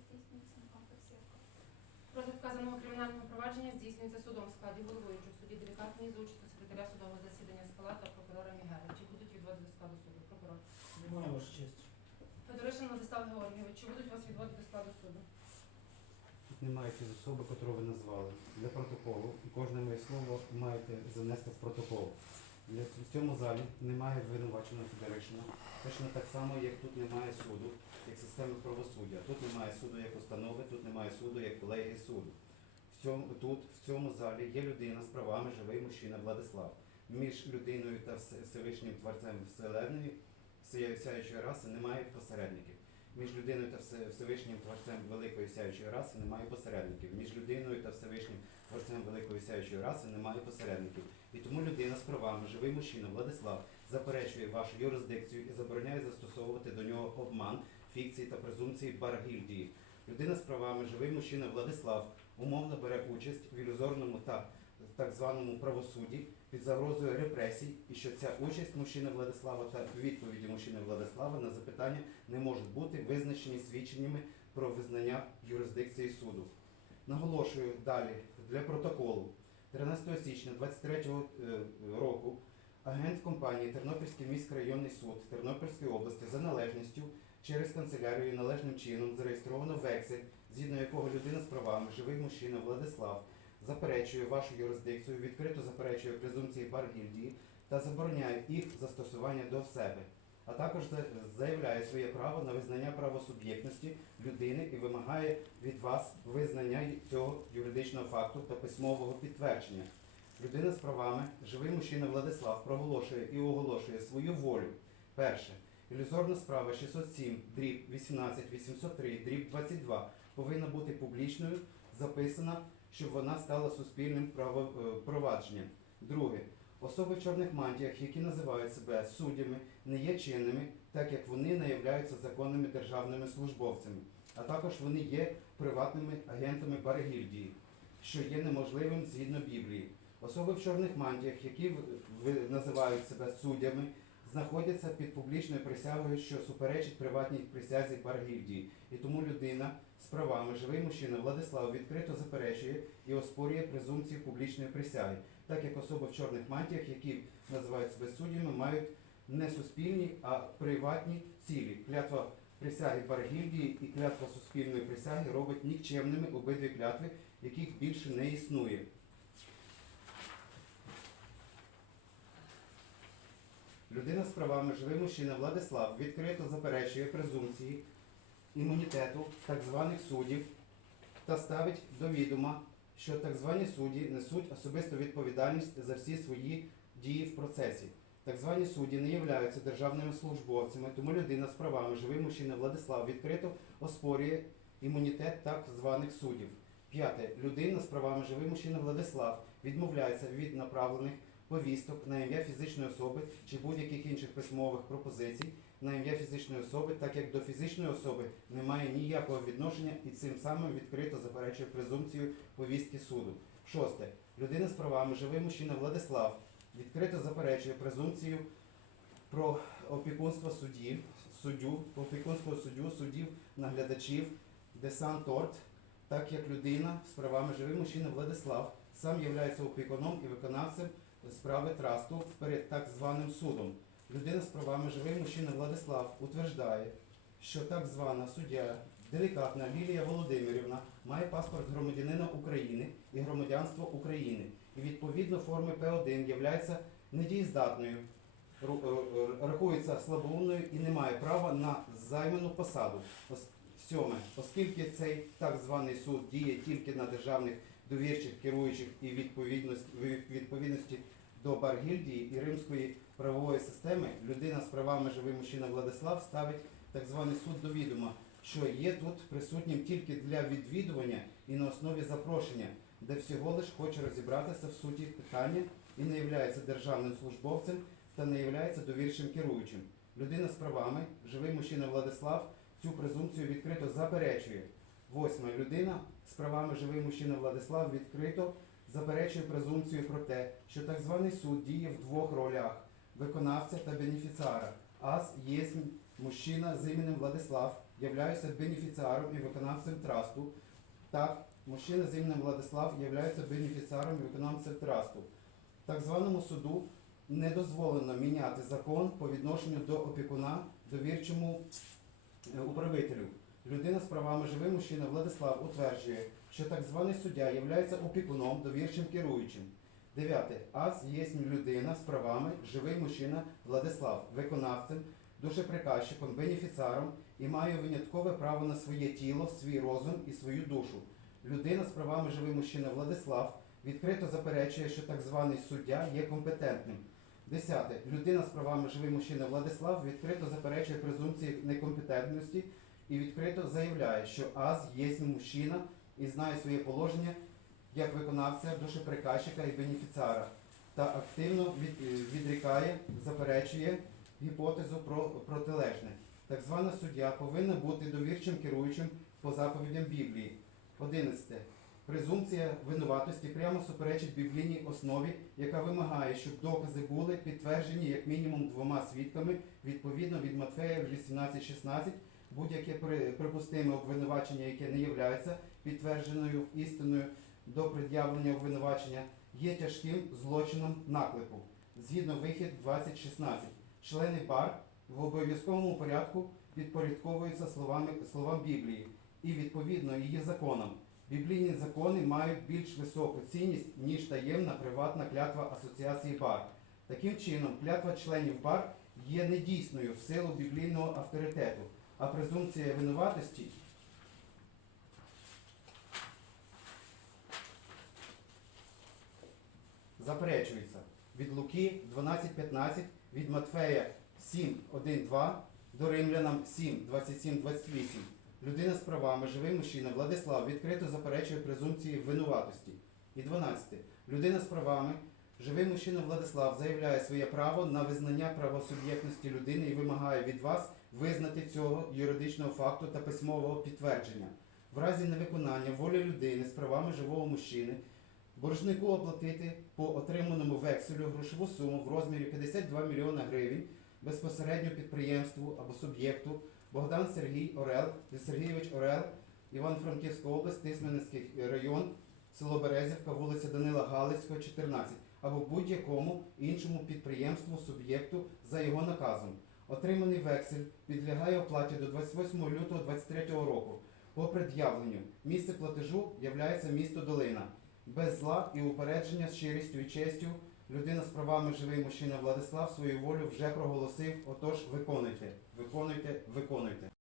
Здійснюється на комплексі. Розгляд вказаного кримінального провадження здійснюється судом в складі головуючого судді делікатної за участю секретаря судового засідання Скала та прокурора Мігера. Чи будуть відводи до складу суду? Прокурор. Немає ваша честь. Федоришин Владислав Георгійович, чи будуть вас відводи до складу суду? Тут немає цієї особи, яку ви назвали. Для протоколу. І кожне моє слово маєте занести в протокол. В цьому залі немає обвинуваченого Федоришина. Точно так само, як тут немає суду, як системи правосуддя. Тут немає суду як установи, тут немає суду як колегії суду. В цьому, тут, в цьому залі, є людина з правами, живий мужчина Владислав. Між людиною та Все- Всевишнім Творцем Вселеної сія- сяючої раси немає посередників. Між людиною та Всевишнім Творцем Великої сяючої раси немає посередників. Між людиною та Всевишнім Творцем Великої сяючої раси немає посередників. І тому людина з правами, живий мужчина Владислав, заперечує вашу юрисдикцію і забороняє застосовувати до нього обман, фікції та презумпції баргільдії. Людина з правами, живий мужчина Владислав, умовно бере участь в ілюзорному та так званому правосудді під загрозою репресій, і що ця участь мужчини Владислава та відповіді мужчини Владислава на запитання не можуть бути визначені свідченнями про визнання юрисдикції суду. Наголошую далі для протоколу. 13 січня 23 року агент компанії Тернопільський міськрайонний суд Тернопільської області за належністю через канцелярію належним чином зареєстровано вексель, згідно якого людина з правами, живий мужчина Владислав, заперечує вашу юрисдикцію, відкрито заперечує презумпції Баргільдії та забороняє їх застосування до себе, а також заявляє своє право на визнання правосуб'єктності людини і вимагає від вас визнання цього юридичного факту та письмового підтвердження. Людина з правами, живий мужчина Владислав, проголошує і оголошує свою волю. Перше. Ілюзорна справа 607, дріб 18, 803, дріб 22 повинна бути публічною, записана, щоб вона стала суспільним е, провадженням. Друге. Особи в чорних мантіях, які називають себе суддями, не є чинними, так як вони не являються законними державними службовцями, а також вони є приватними агентами Баргільдії, що є неможливим згідно Біблії. Особи в чорних мантіях, які називають себе суддями, знаходяться під публічною присягою, що суперечить приватній присязі Баргільдії. І тому людина з правами, живий мужчина Владислав відкрито заперечує і оспорює презумпцію публічної присяги, так як особи в чорних мантіях, які називають себе суддями, мають не суспільні, а приватні цілі. Клятва присяги Баргільдії і клятва суспільної присяги робить нікчемними обидві клятви, яких більше не існує. Людина з правами, живий мужчина Владислав відкрито заперечує презумпції імунітету так званих суддів та ставить до відома, що так звані судді несуть особисту відповідальність за всі свої дії в процесі. Так звані судді не являються державними службовцями, тому людина з правами, живий мужчина Владислав відкрито оспорює імунітет так званих суддів. П'яте. Людина з правами живий мужчина Владислав відмовляється від направлених повісток на ім'я фізичної особи чи будь-яких інших письмових пропозицій на ім'я фізичної особи, так як до фізичної особи немає ніякого відношення і цим самим відкрито заперечує презумпцію повістки суду. Шосте. Людина з правами, живий мужчина Владислав, відкрито заперечує презумпцію про опікунство суддів, суддю, опікунського суддю, суддів, наглядачів, десант торт, так як людина з правами живий мужчина Владислав сам є опікуном і виконавцем справи трасту перед так званим судом. Людина з правами живий мужчина Владислав утверждає, що так звана суддя делікатна Лілія Володимирівна має паспорт громадянина України і громадянство України, і відповідно форми П1 є недієздатною, е, е, рахується слабоумною і не має права на займану посаду. Сьоме, оскільки цей так званий суд діє тільки на державних довірчих керуючих і відповідності, відповідності до Баргільдії і римської правової системи, людина з правами живий мужчина Владислав ставить так званий суд до відома, що є тут присутнім тільки для відвідування і на основі запрошення, де всього лиш хоче розібратися в суті питання і не є державним службовцем та не є довірчим керуючим. Людина з правами, живий мужчина Владислав, цю презумпцію відкрито заперечує. Восьме. Людина з правами живий мужчина Владислав відкрито заперечує презумпцію про те, що так званий суд діє в двох ролях виконавця та бенефіціара. Ас є мужчина з іменем Владислав, являюся бенефіціаром і виконавцем трасту. Так, мужчина з іменем Владислав являється бенефіціаром і виконавцем трасту. Так званому суду не дозволено міняти закон по відношенню до опікуна довірчому е, управителю. Людина з правами живий мужчина Владислав утверджує, що так званий суддя є опікуном довірчим керуючим. Дев'яте. АС є людина з правами живий мужчина Владислав, виконавцем, душеприказчиком, бенефіціаром і має виняткове право на своє тіло, свій розум і свою душу. Людина з правами живий мужчина Владислав відкрито заперечує, що так званий суддя є компетентним. Десяте. Людина з правами живий мужчина Владислав відкрито заперечує презумпції некомпетентності і відкрито заявляє, що АЗ є мужчина і знає своє положення як виконавця, душеприказчика і бенефіціара та активно е, відрікає, заперечує гіпотезу про протилежне. Так звана суддя повинна бути довірчим керуючим по заповідям Біблії. 11. Презумпція винуватості прямо суперечить біблійній основі, яка вимагає, щоб докази були підтверджені як мінімум двома свідками, відповідно від Матфея 18.16, будь-яке при- припустиме обвинувачення, яке не являється підтвердженою істиною до пред'явлення обвинувачення, є тяжким злочином наклепу. Згідно вихід 2016, члени БАР в обов'язковому порядку підпорядковуються словами, словам Біблії і відповідно її законам. Біблійні закони мають більш високу цінність, ніж таємна приватна клятва асоціації БАР. Таким чином, клятва членів БАР є недійсною в силу біблійного авторитету, а презумпція винуватості заперечується від Луки 12.15, від Матфея 7.1.2 до Римлянам 7.27.28. Людина з правами, живий мужчина Владислав відкрито заперечує презумпції винуватості. І 12. Людина з правами, живий мужчина Владислав заявляє своє право на визнання правосуб'єктності людини і вимагає від вас визнати цього юридичного факту та письмового підтвердження. В разі невиконання волі людини з правами живого мужчини боржнику оплатити по отриманому векселю грошову суму в розмірі 52 мільйона гривень безпосередньо підприємству або суб'єкту Богдан Сергій Орел, Сергійович Орел, Івано-Франківська область, Тисменницький район, село Березівка, вулиця Данила Галицького, 14, або будь-якому іншому підприємству, суб'єкту за його наказом. Отриманий вексель підлягає оплаті до 28 лютого 2023 року. По пред'явленню місце платежу являється місто Долина. Без зла і упередження з щирістю і честю людина з правами живий мужчина Владислав свою волю вже проголосив. Отож, виконуйте, виконуйте, виконуйте.